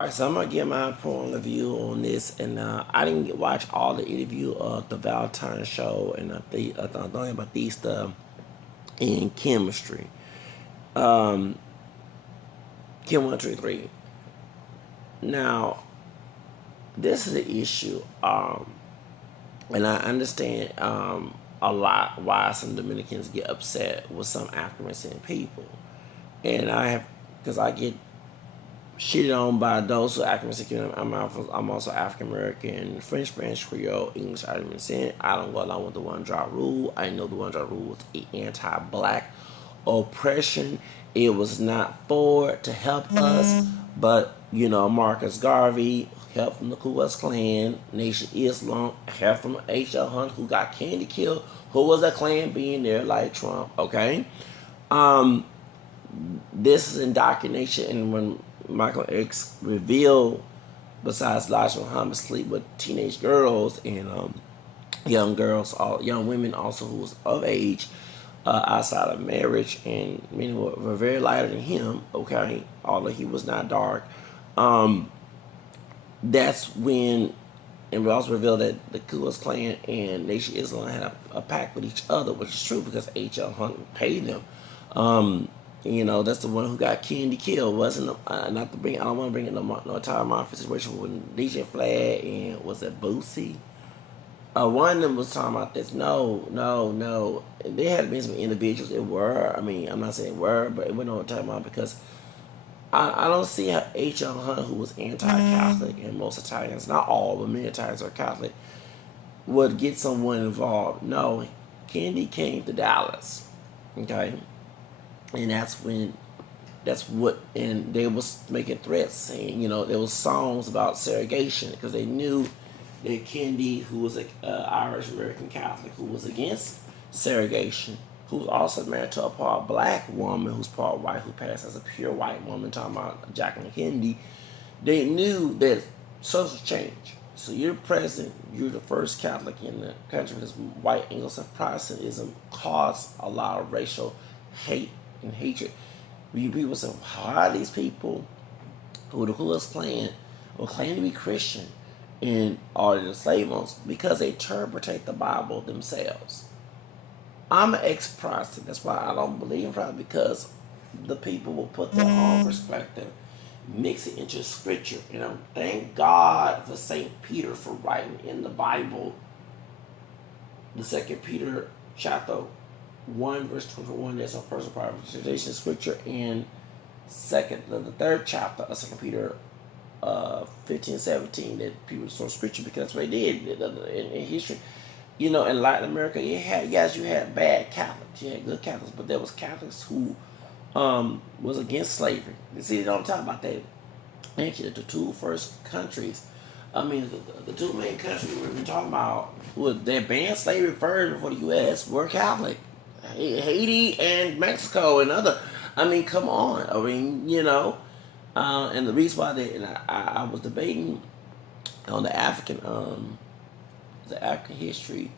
Alright, so I'm gonna give my point of view on this, and I didn't watch all the interview of the Valentine show and the Batista in chemistry. Um, Kim 133. Now, this is the issue, and I understand a lot why some Dominicans get upset with some African American people, and I have because I get shitted on by those who are African American. I'm also African American, French, Spanish, Creole, English, African American. I don't go along with the one drop rule. I know the one drop rule was anti-black oppression. It was not for to help us, but Marcus Garvey help from the Ku Klux Klan, Nation Islam help from H.L. Hunt, who got Candy killed, who was a Klan being there like Trump. Okay, um, this is indoctrination, and when Michael X revealed, besides Elijah Muhammad sleep with teenage girls and young girls, all young women also who was of age, outside of marriage, and many were very lighter than him. Okay, although he was not dark. Um, that's when, and we also revealed that the Ku Klux Klan and Nation Islam had a pact with each other, which is true because H.L. Hunt paid them. Um, that's the one who got Kennedy killed, wasn't not to bring. I don't want to bring in no entire mafia situation with DJ Flag and was it Boosie? One of them was talking about this. No, no, no. There had been some individuals. It were. I mean, I'm not saying were, but it went on talking about because I don't see how H.L. Hunt, who was anti-Catholic, and most Italians, not all, but many Italians are Catholic, would get someone involved. No, Kennedy came to Dallas, okay, and that's what, and they was making threats saying, there was songs about segregation because they knew that Kennedy, who was an Irish American Catholic, who was against segregation, who was also married to a part black woman who's part white, who passed as a pure white woman, talking about Jacqueline Kennedy, they knew that social change. So you're president, you're the first Catholic in the country because white Anglo Protestantism caused a lot of racial hate and hatred. People say, how are these people who the Ku Klux Klan will claim to be Christian and are the slave owners? Because they interpret the Bible themselves. I'm an ex-Protestant. That's why I don't believe in Protestant, because the people will put their own perspective, mix it into scripture. Thank God for Saint Peter for writing in the Bible, the Second Peter chapter 1 verse 21. There's a personal prioritization scripture, and the third chapter of Second Peter 15-17, that people source scripture because that's what they did in history. In Latin America, you had bad Catholics, you had good Catholics, but there was Catholics who was against slavery. You see, they don't talk about that. Actually, the two first countries, I mean, the two main countries we've been talking about, that banned slavery first before the U.S. were Catholic. Haiti and Mexico and other. I mean, come on. I mean, and the reason why and I was debating on the African history,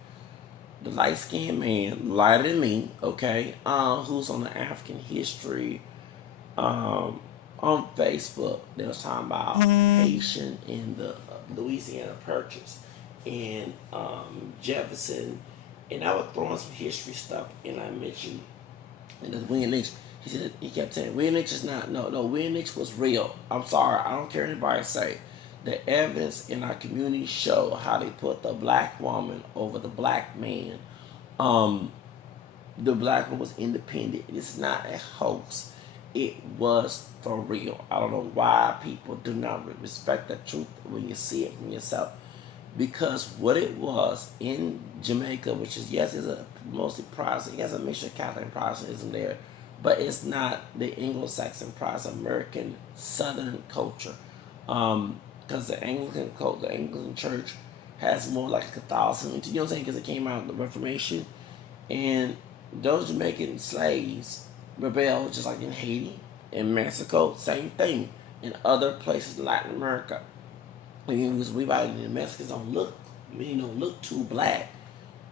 the light skinned man, lighter than me, okay, who's on the African history on Facebook. They was talking about Haitian in the Louisiana Purchase and Jefferson, and I was throwing some history stuff, and I mentioned and then William Lynch. He kept saying William Lynch is not, no, William Lynch was real. I'm sorry, I don't care what anybody say. The evidence in our community show how they put the black woman over the black man. Um, the black one was independent. It's not a hoax. It was for real. I don't know why people do not respect the truth when you see it from yourself. Because what it was in Jamaica, which is, yes, is a mostly Protestant, it has a mixture of Catholic and Protestantism there, but it's not the Anglo-Saxon Protestant American Southern culture. Because the Anglican Church has more like a Catholicism, you know what I'm saying? Because it came out of the Reformation, and those Jamaican slaves rebelled just like in Haiti, in Mexico, same thing, in other places in Latin America. Because we the Mexicans don't look too black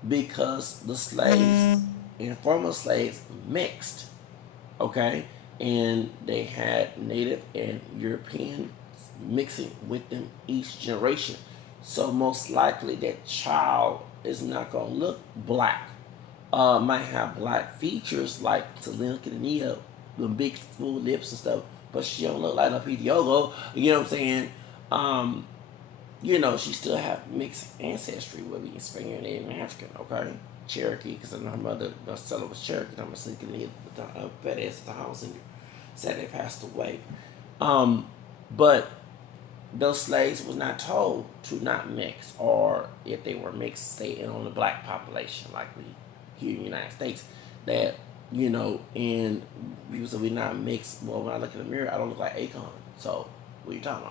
because the slaves and former slaves mixed, okay, and they had Native and European mixing with them each generation. So most likely that child is not gonna look black. Might have black features like Selena Quintanilla with big full lips and stuff, but she don't look like a Diogo. You know what I'm saying? Um, she still have mixed ancestry with being Spaniard and African, okay? Cherokee, because I know her mother, Stella was Cherokee. I'm thinking the fat ass at the house and said they passed away. But those slaves was not told to not mix, or if they were mixed, stay in on the black population, like we here in the United States. That and people say we not mixed. Well, when I look in the mirror, I don't look like Akon. So what are you talking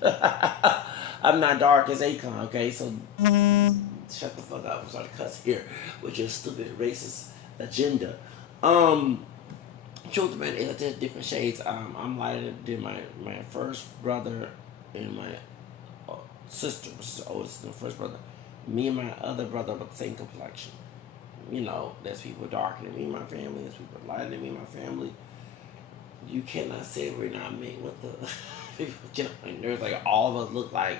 about? I'm not dark as Akon, okay? So shut the fuck up. I'm sorry to cuss here with your stupid racist agenda. Truth man, there's different shades. I'm lighter than my first brother and my sister, which is the oldest, and the first brother. Me and my other brother about the same complexion. There's people darker than me in my family. There's people lighter than me in my family. You cannot say we're not made with the people. There's like all of us look like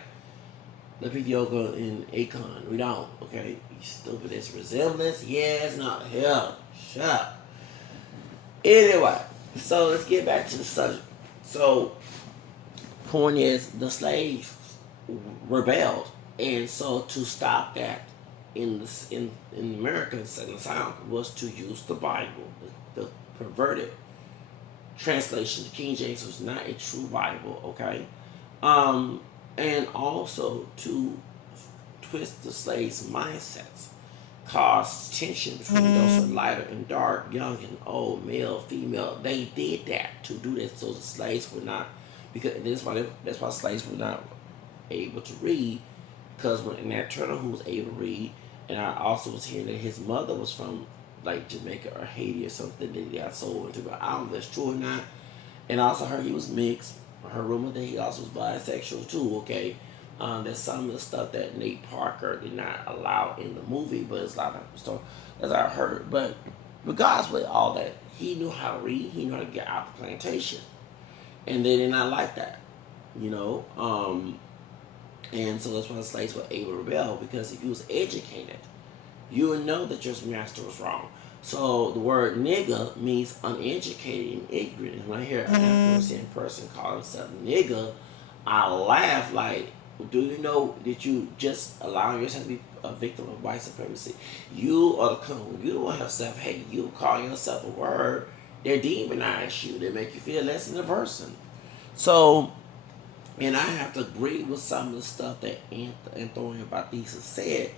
the Yoga and Akon. We don't, okay? You stupid. It's resemblance. Yes, not hell. Shut up. Anyway, so let's get back to the subject. So, point is, the slaves rebelled, and so to stop that in America and in the South was to use the Bible, the perverted translation. The King James was not a true Bible, okay? And also to twist the slaves' mindsets, cause tension between those who are lighter and dark, young and old, male, female. They did that to do that, so the slaves were not, because that's why slaves were not able to read, because when Nat Turner, who was able to read, and I also was hearing that his mother was from like Jamaica or Haiti or something, that he got sold into, but I don't know if that's true or not. And I also heard he was mixed. I heard rumor that he also was bisexual too, okay? There's some of the stuff that Nate Parker did not allow in the movie, but it's a lot of stuff as I heard. But regardless with all that, he knew how to read, he knew how to get out the plantation. And they did not like that, and so that's why the slaves were able to rebel, because if you was educated, you would know that your master was wrong. So the word nigga means uneducated and ignorant. When I hear an African person call himself nigga, I laugh like, do you know that you just allow yourself to be a victim of white supremacy? You are the cone. You don't have self-hate. You call yourself a word, they demonize you. They make you feel less than a person. So, and I have to agree with some of the stuff that Antonio Batista said.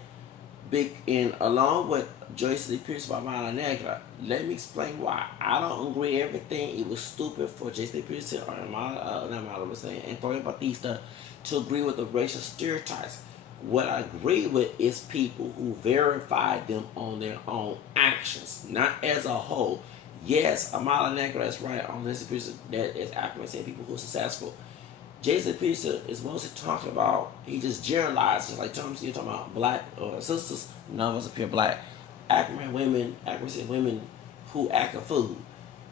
And along with Joyce Lee Pierce by Mala Negra, let me explain why. I don't agree with everything. It was stupid for Joyce Lee Pierce or Antonio Batista to agree with the racial stereotypes. What I agree with is people who verify them on their own actions, not as a whole. Yes, Amala Negra is right on this piece that is accurate, saying people who are successful. Jason Peterson is mostly talking about, he just generalizes, like Tom, you're talking about black sisters, none of us appear black, African women who act a fool.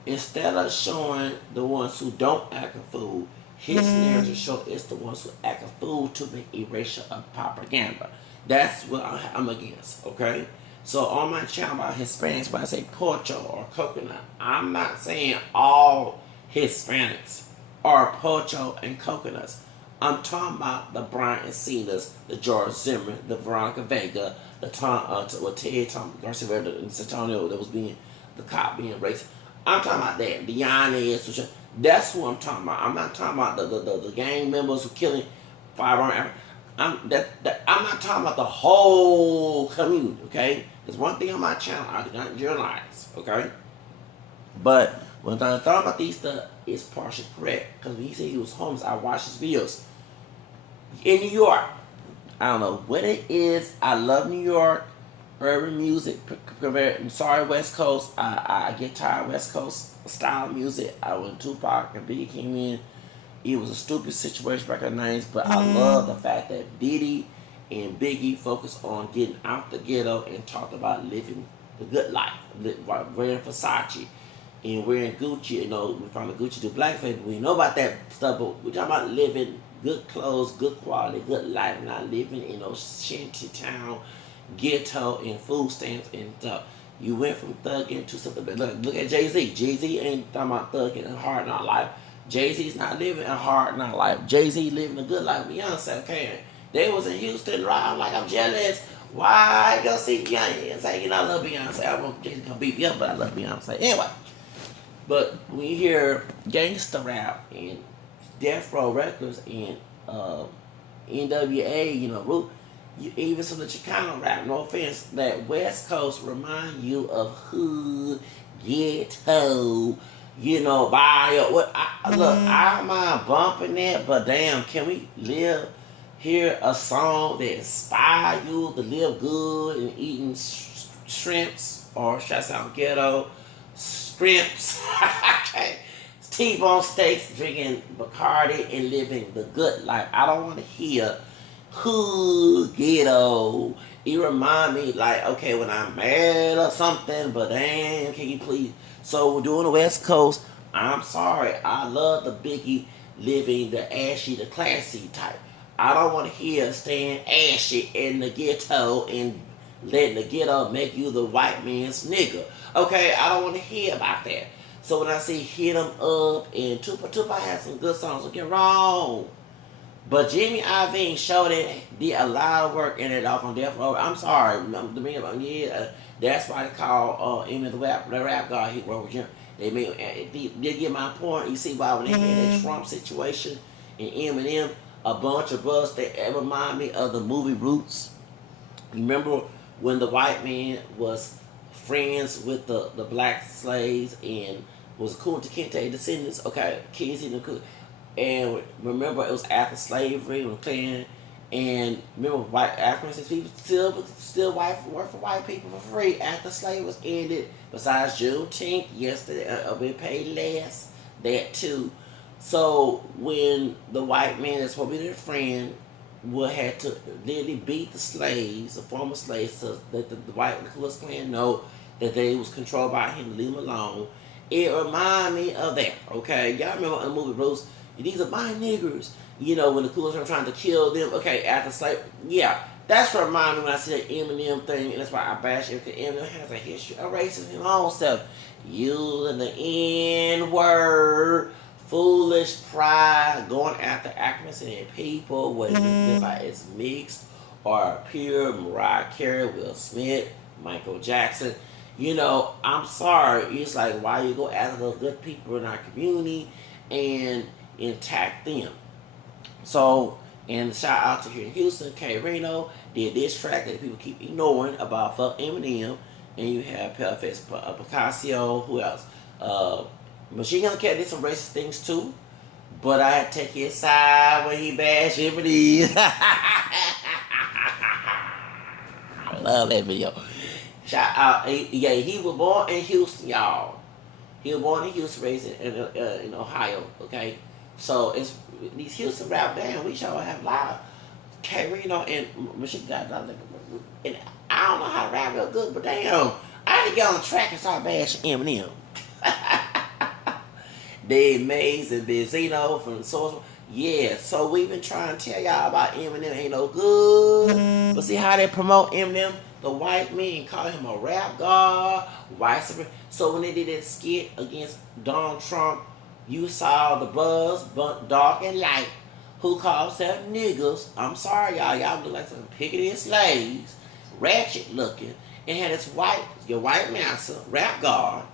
Instead of showing the ones who don't act a fool, his narrative show it's the ones who act a fool to make erasure of propaganda. That's what I'm against, okay? So on my channel about Hispanics, when I say pocho or coconut, I'm not saying all Hispanics are pocho and coconuts. I'm talking about the Brian Encinas, the George Zimmerman, the Veronica Vega, the Ted Tom Garcia, and Santonio that was being the cop being racist. I'm talking about that. The Yanez, that's who I'm talking about. I'm not talking about the gang members who killing firearm. I'm not talking about the whole community. Okay, there's one thing on my channel I do not generalize. Okay, but when I'm talking about these stuff, it's partially correct, because when he said he was homeless, I watched his videos in New York. I don't know what it is. I love New York. Urban music. I'm sorry, West Coast. I get tired of West Coast style music. When Tupac and Biggie came in, it was a stupid situation back in the 90s, but I love the fact that Diddy and Biggie focused on getting out the ghetto and talked about living the good life, wearing Versace and wearing Gucci. We found the Gucci to blackface. We know about that stuff, but we're talking about living good clothes, good quality, good life, not living in no shanty town, ghetto, and food stamps and stuff. You went from thugging to something better. Look at Jay-Z. Jay-Z ain't talking about thugging and hard knock life. Jay-Z's not living a hard knock life. Jay-Z living a good life. Beyonce, okay. They was in Houston, right? I'm like, I'm jealous. Why go see Beyonce and say, I love Beyonce. I want Jay-Z to beat me up, but I love Beyonce. Anyway, but when you hear gangsta rap and Death Row Records and NWA, even some of the Chicano rap, no offense, that West Coast remind you of hood, ghetto, by what look, I don't mind bumping that, but damn, can we hear a song that inspire you to live good and eating shrimps, or should I sound ghetto? Shrimps, okay. T-bone steaks, drinking Bacardi, and living the good life. I don't want to hear hood, ghetto. It remind me like, okay, when I'm mad or something, but damn, can you please? So we're doing the West Coast. I'm sorry. I love the Biggie living the ashy, the classy type. I don't want to hear staying ashy in the ghetto and letting the ghetto make you the white man's nigga. Okay, I don't want to hear about that. So when I see Hit 'Em Up and Tupac has some good songs, don't get wrong. But Jimmy Iovine showed it, did a lot of work in it off on Death Row. I'm sorry, that's why they call Eminem the rap god. He wrote with Jim. They get my point. You see why when they had that Trump situation and Eminem, a bunch of us that remind me of the movie Roots. Remember when the white man was friends with the black slaves and was Kunta Kinte descendants, okay, kids in the and remember it was after slavery and clean, and remember white African people still work for white people for free after slavery was ended. Besides Juneteenth, yesterday we paid less, that too. So when the white man that's supposed to be their friend would have to literally beat the slaves, the former slaves, so that the white Ku Klux Klan know that they was controlled by him, leave them alone. It remind me of that, okay? Y'all remember in the movie Bruce, these are my niggers. When the Ku Klux Klan trying to kill them, okay, after slavery. Yeah, that's what remind me when I see that Eminem thing, and that's why I bash it, because Eminem has a history of racism his own self. Using the N-word, foolish pride, going after Africans and people, whether it's mixed or pure, Mariah Carey, Will Smith, Michael Jackson. I'm sorry. It's like, why you go after those good people in our community and attack them? So, and shout out to here in Houston, K Reno did this track that people keep ignoring about fuck Eminem, and you have Picasso, who else? Machine Gun Kelly did some racist things too, but I had to take his side when he bashed Eminem. I love that video. Shout out, he was born in Houston, y'all. He was born in Houston, raised in Ohio, okay? So it's these Houston rap, damn, we sure have live. K Reno and Machine Gun, and I don't know how to rap real good, but damn, I had to get on the track and start bashing Eminem. They amazing Benzino from the source. Yeah, so we've been trying to tell y'all about Eminem ain't no good. But see how they promote Eminem? The white men call him a rap god, white supremacy. So when they did that skit against Donald Trump, you saw the buzz, dark and light, who called themselves niggas. I'm sorry, y'all look like some pickety slaves, ratchet looking, and had your white master, rap god,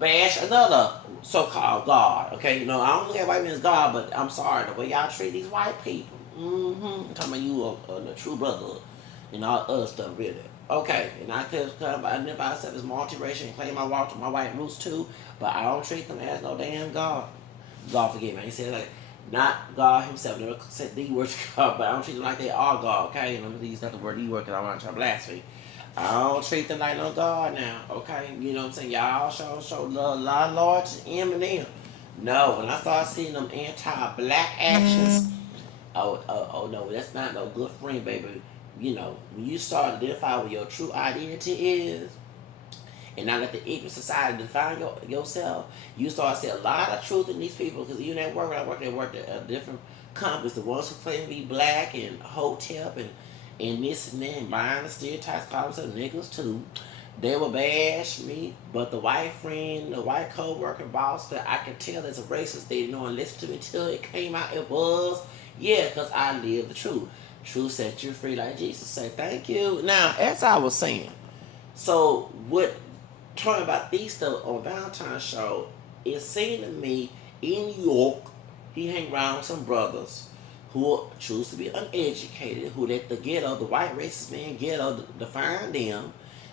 bash another so-called God. Okay, I don't look at white men as God, but I'm sorry, the way y'all treat these white people. I'm talking about you a true brother and all other stuff, really. Okay, and I could identify myself as multiracial and claim my white roots too, but I don't treat them as no damn God. God forgive me. He said like not God himself. Never said the word God, but I don't treat them like they are God. Okay, and I'm gonna use not the word the word because I want to try to blaspheme. I don't treat them like no God now, okay? You know what I'm saying? Y'all show love, Lord to Eminem. No, when I start seeing them anti-black actions, oh no, that's not no good friend, baby. When you start to identify what your true identity is, and not let the ignorant society define yourself, you start to see a lot of truth in these people, because even at work, when I worked at a different companies, the ones who claim to be black and hotep and this and that, and buying the stereotypes, calling themselves niggas too. They will bash me, but the white friend, the white co-worker boss that I can tell is a racist, they didn't know and listen to me till it came out. It was, yeah, because I live the truth. Truth set you free, like Jesus said. Thank you. Now, as I was saying, so what talking Batista on Valentine's show, it seemed to me in New York, he hang around some brothers who choose to be uneducated, who let the ghetto, the white racist man ghetto define them,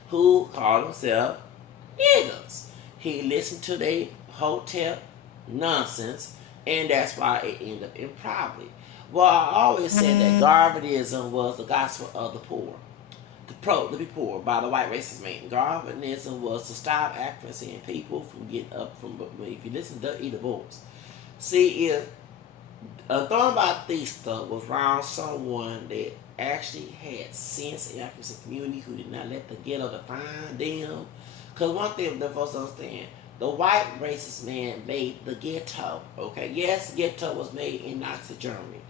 who call themselves niggas. He listened to their hotel nonsense, and that's why it ended up improperly. Well, I always said that Garveyism was the gospel of the poor. To be poor by the white racist man. Garveyism was to stop accuracy and people from getting up from, if you listen to the voice. See, if Don Batista was around someone that actually had sense in the accuracy community who did not let the ghetto define them. Because one thing the folks understand, the white racist man made the ghetto. Okay, yes, ghetto was made in Nazi Germany.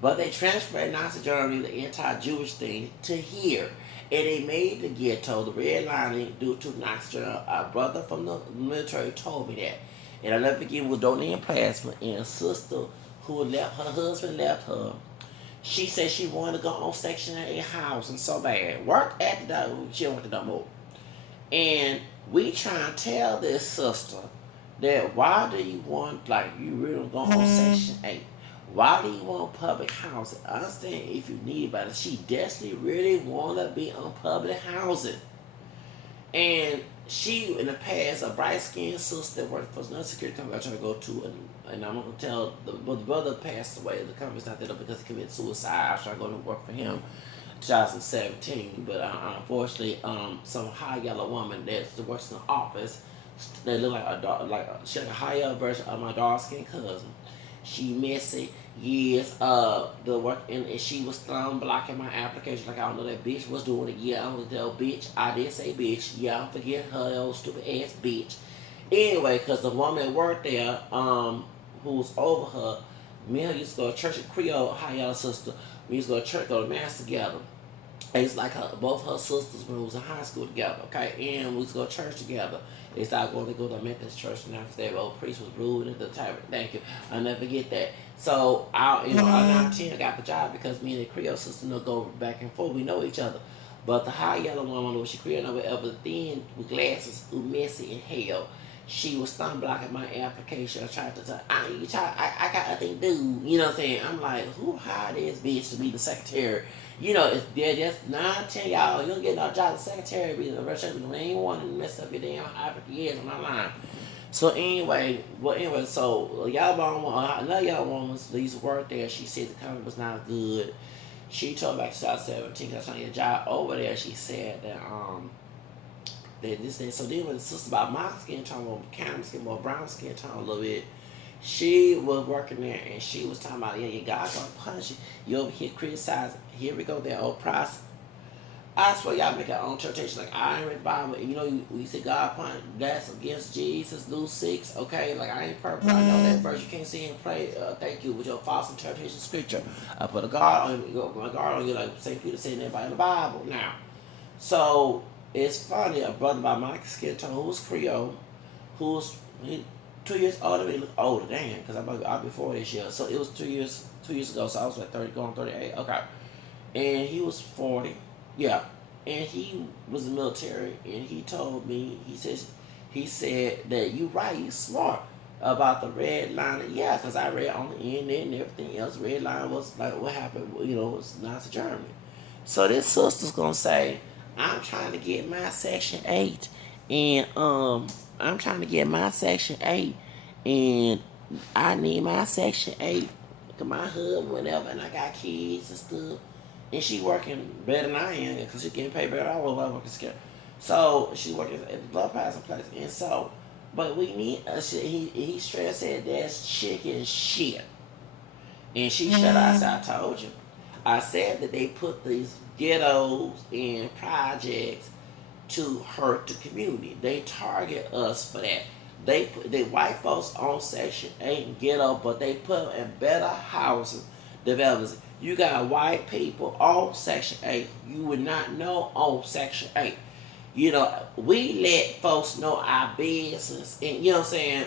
But they transferred Nazi Germany, the anti-Jewish thing, to here. And they made the ghetto, the redlining, due to Nazi Germany. A brother from the military told me that. And I'll never forget, was donating plasma, and a sister who left, her husband left her. She said she wanted to go on Section 8 housing so bad. Worked at the door, she wanted to do more. And we try to tell this sister that why do you want, like, you really go on Section 8? Why do you want public housing? I understand if you need it, but she desperately really want to be on public housing. And she, in the past, a bright-skinned sister that worked for another security company I tried to go to, and I'm going to tell, the brother passed away. The company's not there because he committed suicide. I was trying to go to work for him in 2017, but unfortunately, some high yellow woman that works in the office, they look like she like a high yellow version of my dark-skinned cousin. She messy, yes, the work, and she was thumb blocking my application like I don't know that bitch was doing it. Yeah, I was that bitch. I did say bitch. Yeah, I forget her old stupid ass bitch. Anyway, because the woman that worked there, who was over her, me and her used to go to church at Creole, high yellow sister. We used to go to church, go to mass together. It's like both her sisters when we was in high school together, okay? And we used to go to church together. They started going to go to a Methodist church now because their old priest was rude at the time. Thank you. I'll never forget that. So, I 19, I got the job because me and the Creole sister go back and forth. We know each other. But the high yellow woman, when she Creole or whatever, thin with glasses, who messy in hell, she was thumb blocking my application. I tried to tell I got nothing to do. You know what I'm saying? I'm like, who hired this bitch to be the secretary? You know, it's there. That's 9-10 y'all. You don't get no job as secretary. Be the rest of you ain't want to mess up your damn years on my line. So anyway, so y'all another y'all woman used to work there. She said the company was not good. She told back to 2017 because I was trying to get a job over there. She said that so then when the sister about my skin tone, more camera skin, more brown skin tone a little bit, she was working there and she was talking about, yeah, your God's gonna punish you. You over here criticizing. Here we go, that old process. I swear y'all make your own interpretation. Like I ain't read the Bible, and you know you say God punish, that's against Jesus, Luke 6. Okay, like I ain't perfect. I know that verse you can't see and pray. Thank you with your false interpretation of scripture. I put a guard on you, my guard on you, like St. Peter said in the Bible. Now, so it's funny. A brother by my skin tone who was Creole, who was 2 years older. He looked older, damn, because I'll be 40 this year. So it was 2 years ago. So I was like 30, going 38. Okay, and he was 40. Yeah, and he was in the military, and he told me, he said that you right, you smart about the red line. Yeah, because I read on the internet and everything else. Red line was like what happened, was Nazi Germany. So this sister's gonna say, I'm trying to get my Section 8, and I'm trying to get my Section 8, and I need my Section 8 because my husband, whatever, and I got kids and stuff. And she working better than I am because she getting paid better. I was working scared. So she working at the blood passing place. And so, but we need he straight said that's chicken shit. And she shut us. I told you. I said that they put these ghettos and projects to hurt the community. They target us for that. They white folks on Section 8 and ghetto, but they put in better housing developers. You got white people on Section 8. You would not know on Section 8. You know, we let folks know our business, and you know what I'm saying.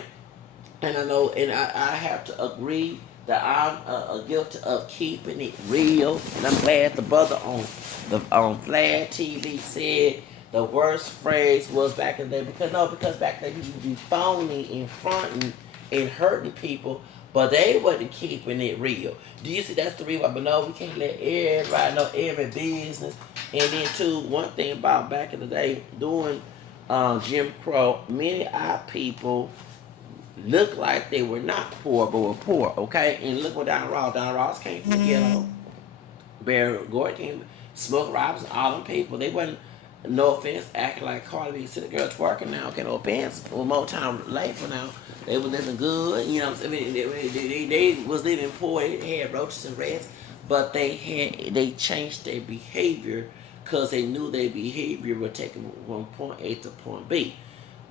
And I know, and I have to agree that I'm guilty of keeping it real. And I'm glad the brother on Flag TV said the worst phrase was back in the day, because back then people would be phony and fronting and hurting people, but they wasn't keeping it real. Do you see that's the reason why? But no, we can't let everybody know every business. And then too, one thing about back in the day doing Jim Crow, many of our people looked like they were not poor, but were poor, okay? And look what Don Ross came from the ghetto. Barry Gordy came, Smokey Robinson, all them people, they wasn't, no offense, acting like Cardi B. See the girl twerking now, okay, no offense, with Motown Life now. They were living good, you know what I'm saying? They was living poor, they had roaches and rats, but they changed their behavior because they knew their behavior would take them from point A to point B.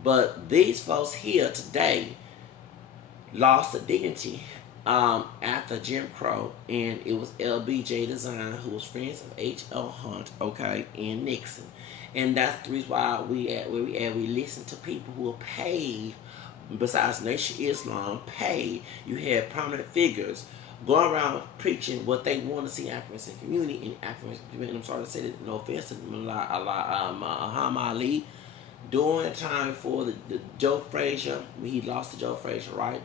But these folks here today lost the dignity after Jim Crow, and it was LBJ Design, who was friends of H.L. Hunt, okay, and Nixon. And that's the reason why we at where we at. We listen to people who are paid, besides Nation Islam, paid. You had prominent figures going around preaching what they want to see African community in African community. I'm sorry to say that, no offense to Muhammad Ali. During the time before the Joe Frazier, he lost to Joe Frazier, right?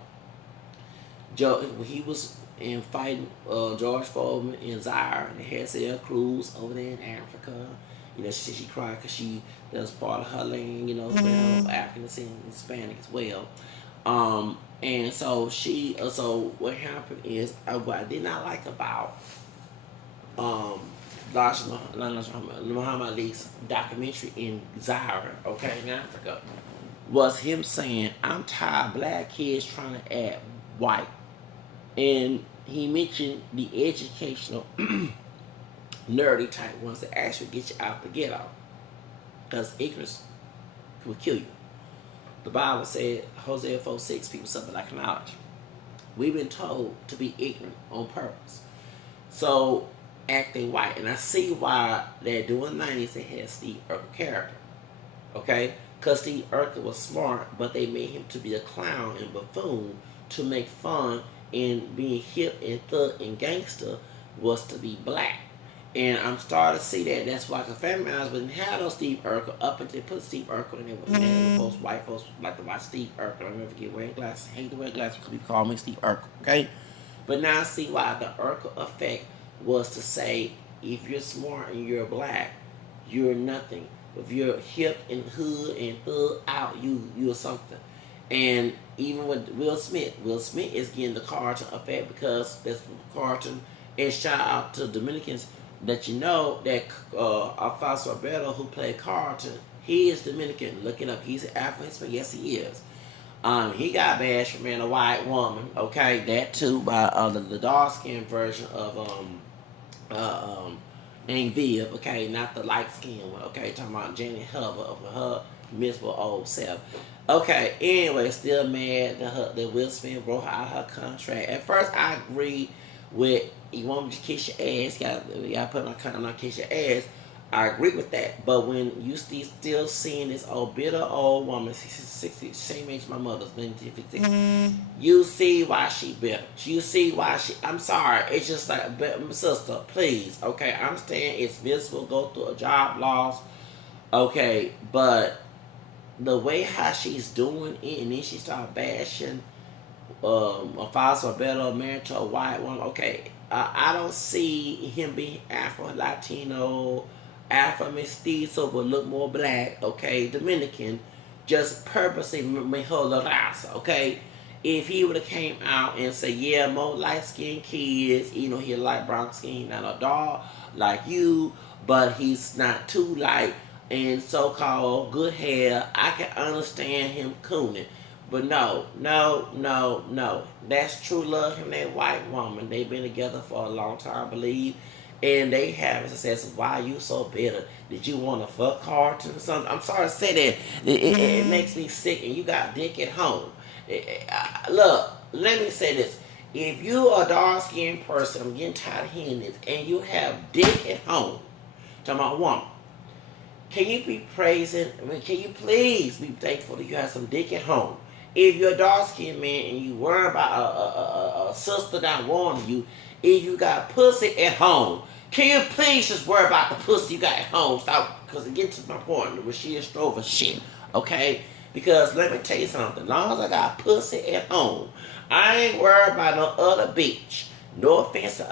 Joe, he was in fighting George Foreman in Zaire, and they had Sarah Cruz over there in Africa. You know, she said she cried because that was part of her lane, you know, as well, African and Hispanic as well. And so so what happened is, what I did not like about Muhammad Ali's documentary in Zaire, okay, in Africa, was him saying, I'm tired of black kids trying to act white. And he mentioned the educational nerdy type ones that actually get you out the ghetto, because ignorance will kill you. The Bible said, Hosea 4:6, people suffer lack of knowledge. We've been told to be ignorant on purpose. So acting white, and I see why they're doing 90s. They had Steve Urkel character, okay? Because Steve Urkel was smart, but they made him to be a clown and buffoon to make fun, and being hip and thug and gangster was to be black. And I'm starting to see that. That's why the family members wouldn't have no Steve Urkel up until they put Steve Urkel in there. And most white folks like to watch Steve Urkel. I never forget wearing glasses. I hate to wear glasses because people call me Steve Urkel, okay? But now I see why the Urkel effect was to say, if you're smart and you're black, you're nothing. If you're hip and hood and thug out, you're something. And even with Will Smith is getting the Carlton effect, because that's Carlton. And shout out to Dominicans that you know that Alfonso Alberto, who played Carlton, he is Dominican. Look it up. He's an African. Yes, he is. He got bashed for being a white woman. Okay, that too, by the dark skinned version of Aunt Viv. Okay, not the light skinned one. Okay, talking about Janet Hubbard of her miserable old self. Okay, anyway, still mad that Will Smith broke out her contract. At first, I agreed with, you want me to kiss your ass, you gotta put my condom on, kiss your ass. I agree with that. But when you still seeing this old bitter old woman, 60, same age my mother's, 1956, you see why she bitter. You see why I'm sorry, it's just like, sister, please, okay, I understand it's miserable, go through a job loss, okay, but the way how she's doing it, and then she started bashing a father or better married to a white woman. Okay, I don't see him being Afro Latino, Afro mestizo, but look more black. Okay, Dominican, just purposely make her look nice. Okay, if he would have came out and said, yeah, more light skinned kids, you know, he light brown skin, he's not a dog like you, but he's not too light, and so-called good hair, I can understand him cooning. But no. That's true love, him and that white woman. They've been together for a long time, I believe. And they have success. Why are you so bitter? Did you want to fuck Carlton or something? I'm sorry to say that. It makes me sick, and you got dick at home. Look, let me say this. If you a dark skinned person, I'm getting tired of hearing this, and you have dick at home, talking about woman, can you be praising? I mean, can you please be thankful that you have some dick at home? If you're a dark skinned man and you worry about a sister not wanting you, if you got pussy at home, can you please just worry about the pussy you got at home? Stop, because it gets to my point, the Rashida Strover shit, okay? Because let me tell you something. As long as I got pussy at home, I ain't worried about no other bitch. No offense to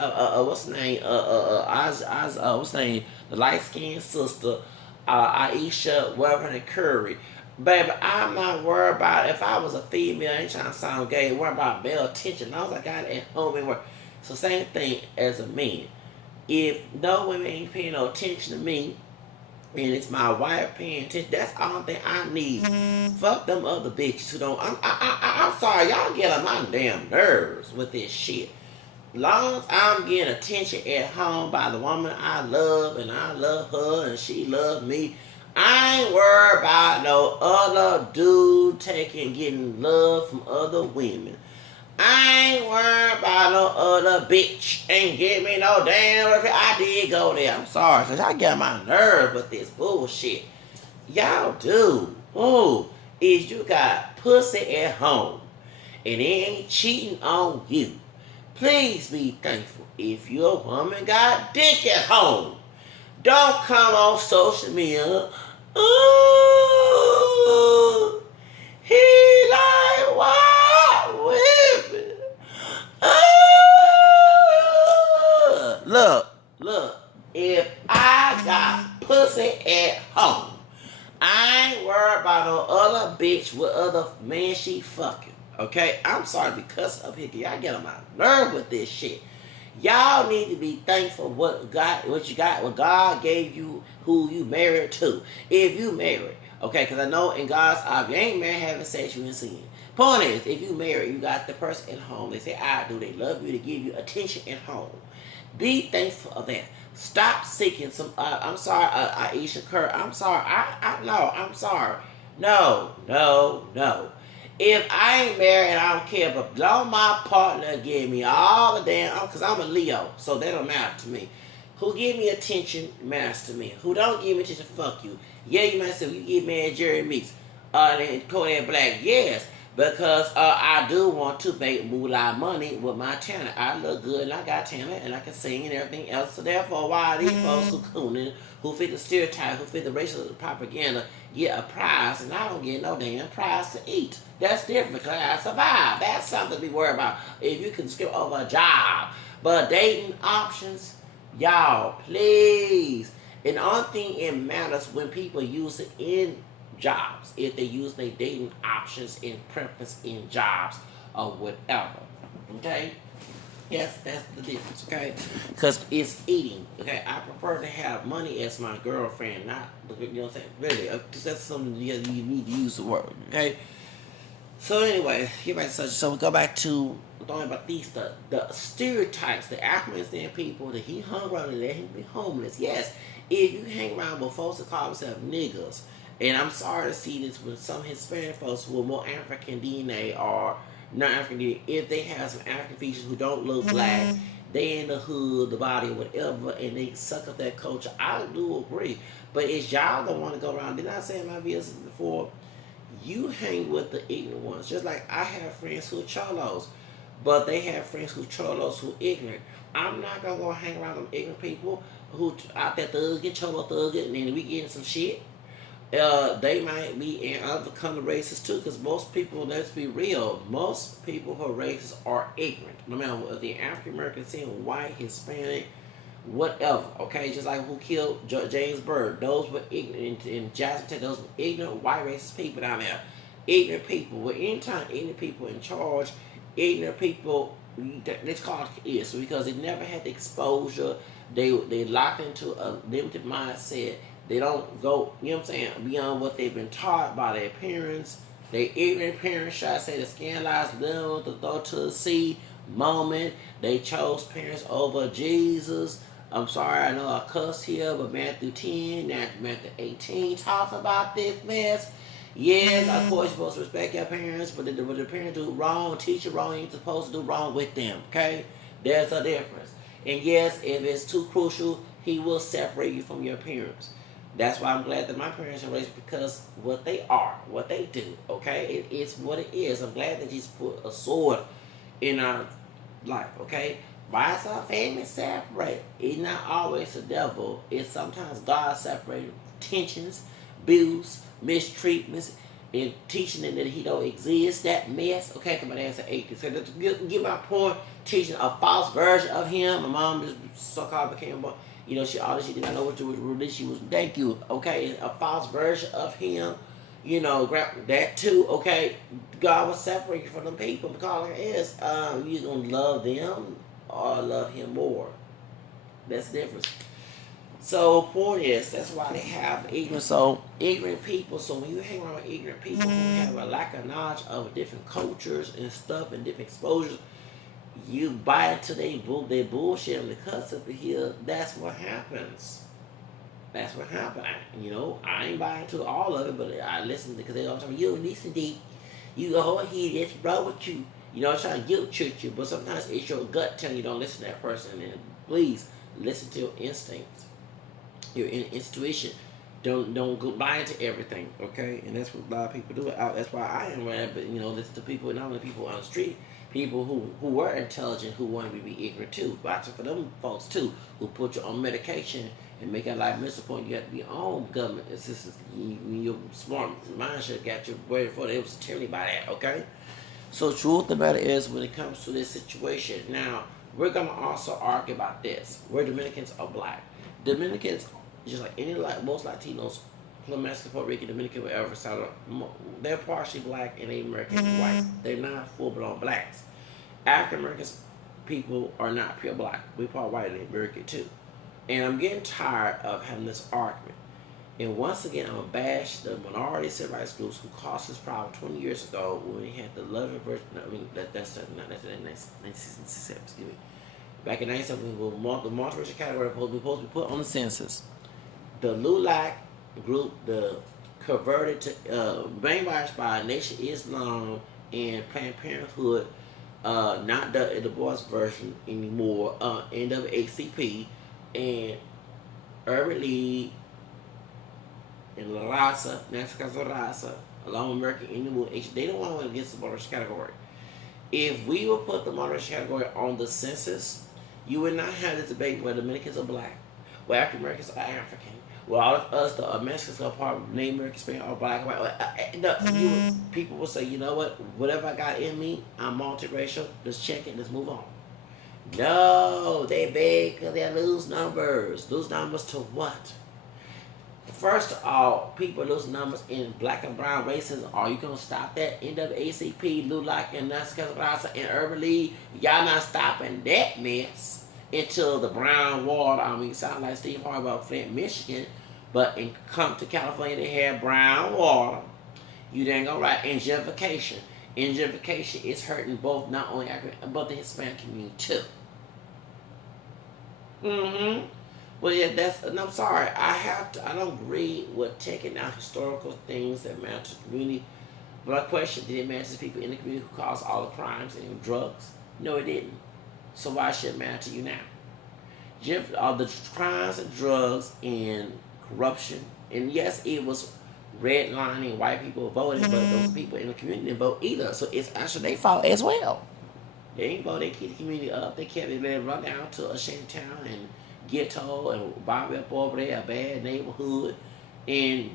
what's the name? What's the name? The light skinned sister, Aisha, Reverend Curry. Baby, I'm not worried about if I was a female. I ain't trying to sound gay. Worried about male attention. As long as I got it at home and work. So same thing as a man. If no women ain't paying no attention to me, and it's my wife paying attention, that's all thing I need. Fuck them other bitches who don't. I'm sorry, y'all get on my damn nerves with this shit. Long as I'm getting attention at home by the woman I love, and I love her, and she loves me, I ain't worried about no other dude getting love from other women. I ain't worried about no other bitch. Ain't give me no damn. I did go there. I'm sorry, cause I get on my nerves with this bullshit. Y'all do. Ooh, is you got pussy at home, and it ain't cheating on you. Please be thankful. If your woman got dick at home, don't come on social media. Ooh, he like white women. Look. If I got pussy at home, I ain't worried about no other bitch with other man she fucking. Okay, I'm sorry to be cussing up here. Y'all get on my nerve with this shit. Y'all need to be thankful what you got, what God gave you, who you married to. If you married, okay, because I know in God's eye, if you ain't married, having sex, you in sin. Point is, if you married, you got the person at home. They say, I do. They love you. They give you attention at home. Be thankful of that. Stop seeking some. I'm sorry, Aisha Kerr. I'm sorry. I'm sorry. No. If I ain't married, I don't care. But long my partner give me all the damn, because I'm a Leo, so that don't matter to me. Who give me attention matters to me. Who don't give me attention, fuck you. Yeah, you might say, you get mad Jerry Meeks. And Kodak Black, yes. Because I do want to make moolah money with my talent. I look good and I got talent and I can sing and everything else. So therefore, why these folks who cooning, who fit the stereotype, who fit the racial propaganda, get a prize and I don't get no damn prize to eat. That's different because I survive. That's something to be worried about if you can skip over a job. But dating options, y'all, please. And the only thing it matters when people use it in jobs, if they use their dating options in preference in jobs or whatever. Okay? Yes, that's the difference, okay? Because it's eating, okay? I prefer to have money as my girlfriend, not, you know what I'm saying? Really, that's something you need to use the word, okay? So anyway, get back to subject. So we go back to talking about Batista, the stereotypes, the Afghanistan people that he hung around and let him be homeless. Yes, if you hang around with folks that call themselves niggas, and I'm sorry to see this with some Hispanic folks who are more African DNA or not African DNA, if they have some African features who don't look black, they in the hood, the body, whatever, and they suck up that culture. I do agree. But it's y'all that want to go around. Didn't I say in my videos before? You hang with the ignorant ones. Just like I have friends who are cholos, but they have friends who cholos who ignorant. I'm not gonna go hang around them ignorant people who out there thugging, cholo thugging, and then we getting some shit. They might be in other kind of races too, because most people, let's be real, most people who are racist are ignorant. No matter what the African American scene, white, Hispanic, whatever, okay? Just like who killed James Byrd. Those were ignorant in Jackson, those were ignorant white racist people down there. Ignorant people. Well, anytime ignorant people in charge, ignorant people, that's called is because they never had the exposure. They locked into a limited mindset. They don't go, you know what I'm saying, beyond what they've been taught by their parents. They ignorant parents, should I say, the scandalized them to throw to the sea moment. They chose parents over Jesus. I'm sorry, I know I cussed here, but Matthew 10, Matthew 18 talks about this mess. Yes, of course you're supposed to respect your parents, but what the parents do wrong, teach you wrong, you're supposed to do wrong with them. Okay, there's a difference. And yes, if it's too crucial, he will separate you from your parents. That's why I'm glad that my parents are raised because what they are, what they do. Okay, it's what it is. I'm glad that he's put a sword in our life. Okay, why is our family separate? It's not always the devil. It's sometimes God separated tensions, abuse, mistreatments, and teaching them that he don't exist. That mess. Okay, come on, that's an atheist. So to get my point, teaching a false version of him. My mom just so-called became a, you know, she did not know what religion she was. Thank you. Okay, a false version of him. You know, that too. Okay, God will separate you from them people because like it is, you gonna love them or love Him more. That's the difference. So point is, that's why they have ignorant. So ignorant people. So when you hang around with ignorant people who have a lack of knowledge of different cultures and stuff and different exposures, you buy into their bullshit and the cuss up here. That's what happens. That's what happened. You know, I ain't buying into all of it, but I listen because they all tell me, you don't listen to you go ahead, it's wrong with you. You know, I'm trying to guilt trip you, but sometimes it's your gut telling you don't listen to that person. And please listen to your instincts, your intuition. Don't go buy into everything, okay? And that's what a lot of people do. That's why I am mad. But you know, listen to people, not only people on the street, people who were intelligent, who wanted to be ignorant too. Watch for them folks too, who put you on medication and make your life miserable. You have to be on government assistance. Your smart mind should have got you ready for it. It was tyranny by that, okay? So truth of the matter is, when it comes to this situation, now we're gonna also argue about this. Where Dominicans are black. Dominicans, just like any most Latinos, Mexican, Puerto Rican, Dominican, whatever, they're partially black and they American white. They're not full blown blacks. African Americans people are not pure black. We part white and American too. And I'm getting tired of having this argument. And once again, I'm going to bash the minority civil rights groups who caused this problem 20 years ago when we had the 11 version. I mean, that's 1967, excuse me. Back in 1997, the multiracial category was supposed to be put on the census. The LULAC group, the converted to brainwashed by Nation Islam and Planned Parenthood, not the boys version anymore, NAACP, and Urban League, and La Raza, Mexican Raza, along with American Indian, they don't want to go against the multiracial category. If we would put the multiracial category on the census, you would not have this debate where Dominicans are black, where African Americans are African, where all of us, the Mexicans, are part of Native American, Spain, or black, white. People will say, you know what, whatever I got in me, I'm multiracial, let's check it, let's move on. No, they beg because they lose numbers. Lose numbers to what? First of all, people lose numbers in black and brown races. Are you going to stop that? NAACP, LULAC, and Mexican Raza, and Urban League, y'all not stopping that mess until the brown water. I mean, sound like Steve Harvey about Flint, Michigan, but come to California, they have brown water. You didn't go right. And gentrification. And gentrification is hurting both, not only African, but the Hispanic community too. Mm-hmm. Well, yeah, and I'm sorry, I don't agree with taking out historical things that matter to the community. But my question, did it matter to people in the community who caused all the crimes and drugs? No, it didn't. So why should it matter to you now? All the crimes and drugs and corruption, and yes, it was redlining white people voted, but those people in the community didn't vote either. So it's actually their fault as well. They ain't vote, they keep the community up, they kept it, run down to a shanty town and ghetto and Bobby up over there, a bad neighborhood, and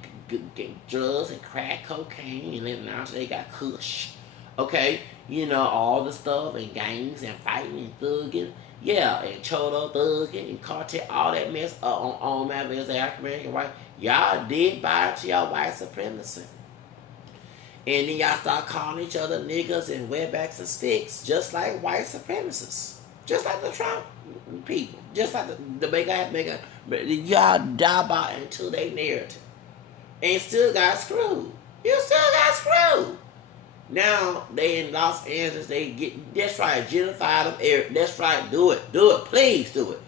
drugs and crack cocaine, and then now they got kush. Okay, you know, all the stuff, and gangs and fighting and thugging. Yeah, and cholo thugging and cartel, all that mess on that as African American white. Y'all did buy to y'all white supremacy. And then y'all start calling each other niggas and wetbacks and sticks, just like white supremacists. Just like the Trump people. Just like the mega, y'all dive out into their narrative. And still got screwed. You still got screwed. Now, they in Los Angeles, they get, that's right, gentrify them area. That's right, do it, please do it.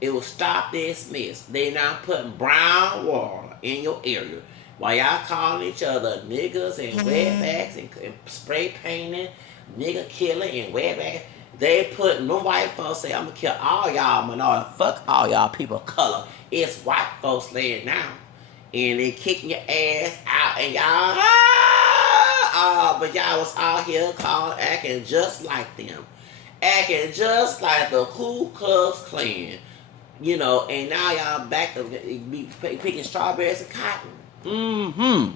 It will stop this mess. They now putting brown water in your area. While y'all calling each other niggas and wetbacks and spray painting, nigga killing and wetbacks, they put no white folks say, I'm gonna kill all y'all minority. Fuck all y'all people of color. It's white folks laying down. And they kicking your ass out and y'all, but y'all was out here calling, acting just like them. Acting just like the Ku Klux Klan. You know, and now y'all back to be picking strawberries and cotton. Mm-hmm.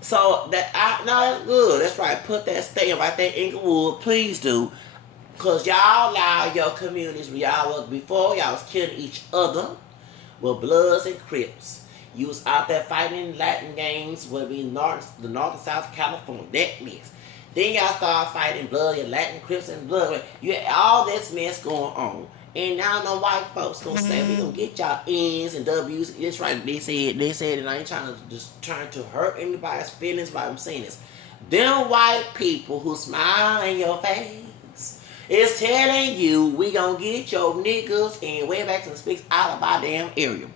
So no, that's good. That's right. Put that staying right there in Inglewood. Please do. Because y'all allow your communities where y'all was before, y'all was killing each other with Bloods and Crips. You was out there fighting Latin gangs where we the North and South California. That mess. Then y'all start fighting Blood and Latin Crips and Blood. You had all this mess going on. And now no white folks gonna say we gonna get y'all N's and W's. That's right. They said, and I ain't trying to hurt anybody's feelings by them saying this. Them white people who smile in your face is telling you we gonna get your niggas and wetbacks and speaks out of our damn area.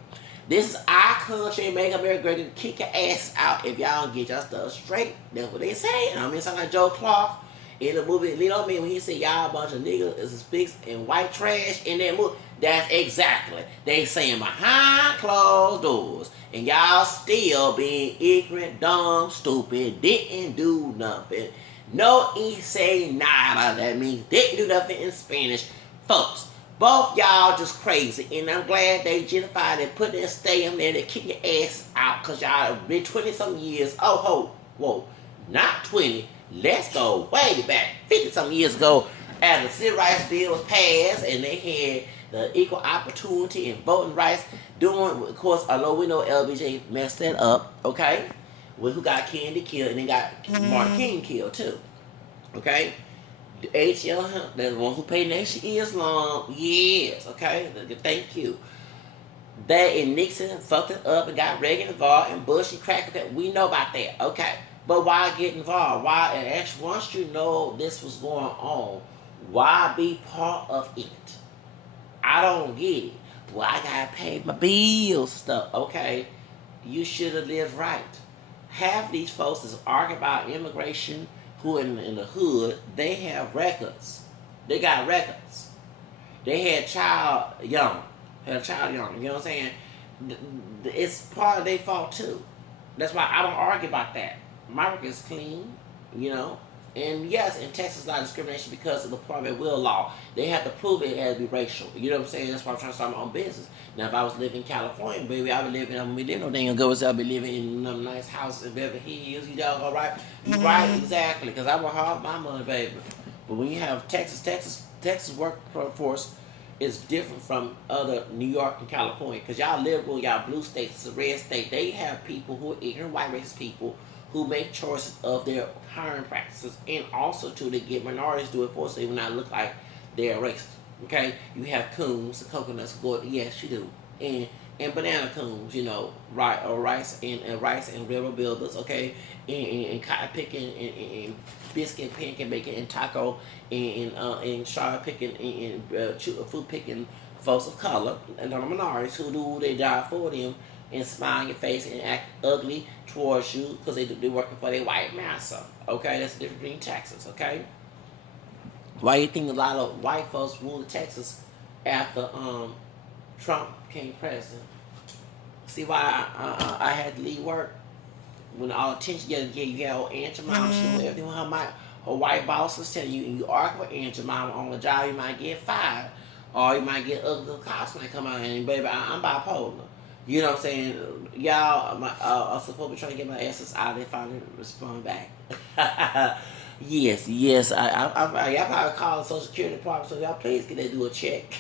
This is our country, make America great, and kick your ass out if y'all don't get your stuff straight. That's what they say. I mean, it's like Joe Clark in the movie Little Man when he said y'all a bunch of niggas and spics and white trash in that movie. That's exactly they saying behind closed doors, and y'all still being ignorant, dumb, stupid, didn't do nothing. No say nada. That means didn't do nothing in Spanish, folks. Both y'all just crazy, and I'm glad they gentrified and put that stadium there to kick your ass out, because y'all been 20-some years. Whoa, not 20. Let's go way back, 50-some years ago, after the Civil Rights Bill was passed, and they had the equal opportunity and voting rights. Of course, although we know LBJ messed that up, okay? Well, who got Kennedy killed, and then got Martin King killed too, okay? HL, the one who paid Nation Islam, yes, okay, thank you. They and Nixon fucked it up and got Reagan involved, and Bush and cracked it. We know about that, okay. But why get involved? Why? And actually, once you know this was going on, why be part of it? I don't get it. Well, I gotta pay my bills stuff. Okay, you should have lived right. Half these folks is arguing about immigration who in the hood, they have records. They got records. They had child young. You know what I'm saying? It's part of their fault too. That's why I don't argue about that. My record is clean, you know. And yes, in Texas, a lot of discrimination because of the private will law. They have to prove it has to be racial. You know what I'm saying? That's why I'm trying to start my own business. Now, if I was living in California, baby, I'd be living, I wouldn't be living no damn girls. I'd be living in them nice houses in Beverly Hills. You know, all right? Right, exactly. Because I work hard my money, baby. But when you have Texas workforce is different from other New York and California. Because y'all liberal, y'all blue states, it's a red state. They have people who are ignorant, white racist people who make choices of their hiring practices, and also too they get minorities do it for so they will not look like they're racist. Okay, you have coons, coconuts, go yes you do, and banana coons, you know, rice and railroad builders, okay, and cotton picking and biscuit picking, bacon and taco and sharp picking and food picking folks of color and the minorities who do they die for them and smile in your face and act ugly towards you because they're working for their white master. Okay, that's the difference between Texas. Okay, why you think a lot of white folks moved to Texas after Trump became president? See why I had to leave work when all attention you had old Aunt Jemima, she knew everything her white boss was telling you, and you argue with Aunt Jemima on the job, you might get fired, or you might get ugly cops when they come out, and baby, I'm bipolar. You know what I'm saying? Y'all, I'm supposed to be trying to get my asses out. They finally respond back. yes. Y'all probably call the Social Security Department, so y'all please can they do a check?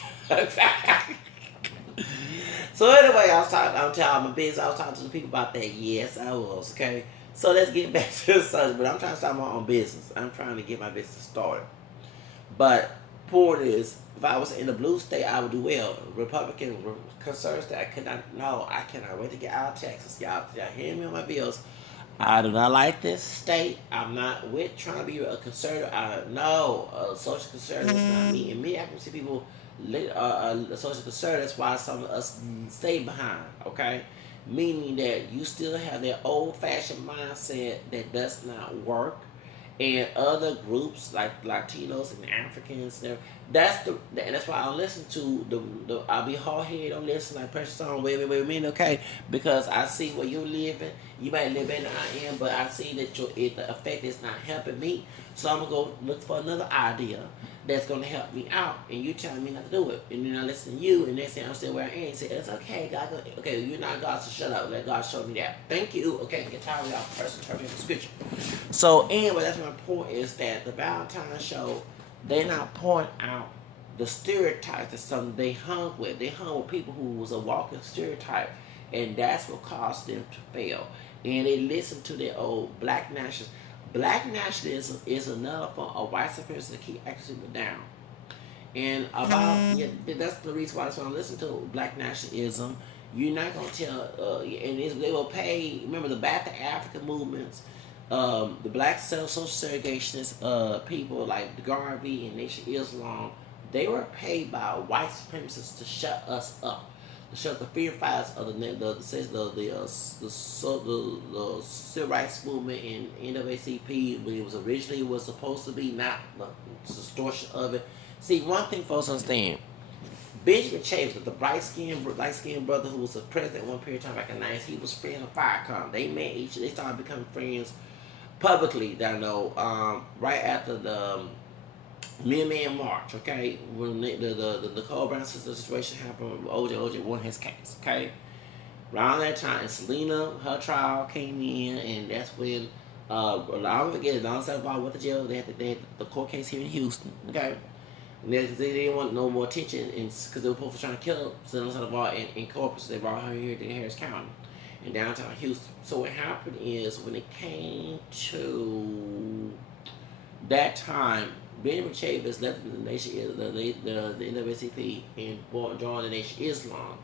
So anyway, I'm telling my business. I was talking to the people about that. Yes, I was. Okay. So let's get back to the subject. But I'm trying to start my own business. I'm trying to get my business started. But point is, if I was in the blue state, I would do well. Republican concerns that I cannot wait to get out of Texas. Y'all hear me on my bills. I do not like this state. I'm not with trying to be a conservative. No, social conservative is not me. And me, I can see people social concern. That's why some of us stay behind. Okay, meaning that you still have that old-fashioned mindset that does not work, and other groups like Latinos and Africans. And that's why I listen to the I'll be hard headed. Don't listen like precious song. Wait a minute, okay? Because I see where you're living. You might live better than I am, but I see that the effect is not helping me. So I'm gonna go look for another idea that's gonna help me out. And you telling me not to do it, and then I listen to you, and they say I'm still where I am. And say it's okay, God. Okay, you're not God, so shut up. Let God show me that. Thank you. Okay, get tired of y'all person turning the scripture. So anyway, that's my point is that the Valentine show, they're not pointing out the stereotypes that some they hung with. They hung with people who was a walking stereotype, and that's what caused them to fail. And they listened to their old black nationalism. Black nationalism is another form of white supremacy to keep actually down. And that's the reason why I listen to black nationalism. You're not gonna tell, they will pay. Remember the Back to Africa movements, the black social segregationist people like the Garvey and Nation Islam. They were paid by white supremacists to shut us up, to shut the freedom fighters of the civil rights movement in NAACP when it was originally was supposed to be, not the distortion of it. See, one thing folks understand. Benjamin Chambers, the light-skinned brother who was the president one period of time back in the 90s, he was friends with Farrakhan. They met they started becoming friends publicly, right after the Million March, okay? When the Nicole Brown sister situation happened, OJ won his case, okay? Around that time, Selena, her trial came in, and that's when, I'll never forget it, Don Sandoval went to jail. They had the court case here in Houston, okay? And they didn't want no more attention, because they were supposed to trying to kill Selena Sandoval in Corpus. They brought her here to Harris County in downtown Houston. So what happened is, when it came to that time, Benjamin Chambers left the nation, the NAACP, and joined the Nation Islam,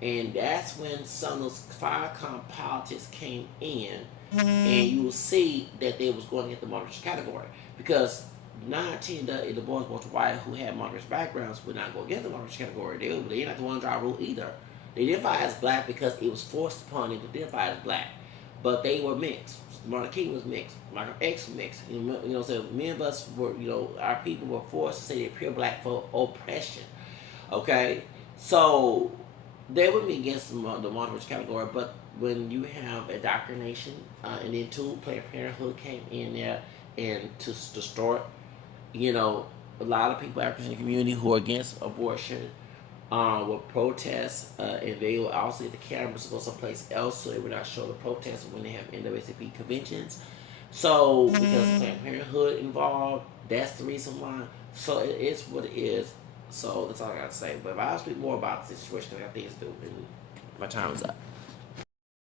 and that's when some of those Farrakhan politics came in, and you will see that they was going to get the moderate category, because 9 the boys born to white who had moderate backgrounds would not go get the moderate category. They're not the one drive rule either. They identify as black because it was forced upon them to identify as black, but they were mixed. Martin King was mixed. Malcolm X was mixed. So many of us were, our people were forced to say they're pure black for oppression. Okay, so they would be against the moderate category, but when you have indoctrination, and then Planned Parenthood came in there and to distort, a lot of people in the African community who are against abortion will protest, and they will also get the cameras to go someplace else, so they will not show the protests when they have NAACP conventions. So because Planned Parenthood involved, that's the reason why. So it is what it is. So that's all I got to say. But if I speak more about the situation, I have things to do, and my time is up.